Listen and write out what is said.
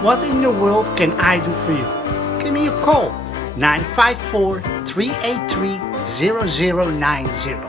What in the world can I do for you? Give me a call, 954-383-0090.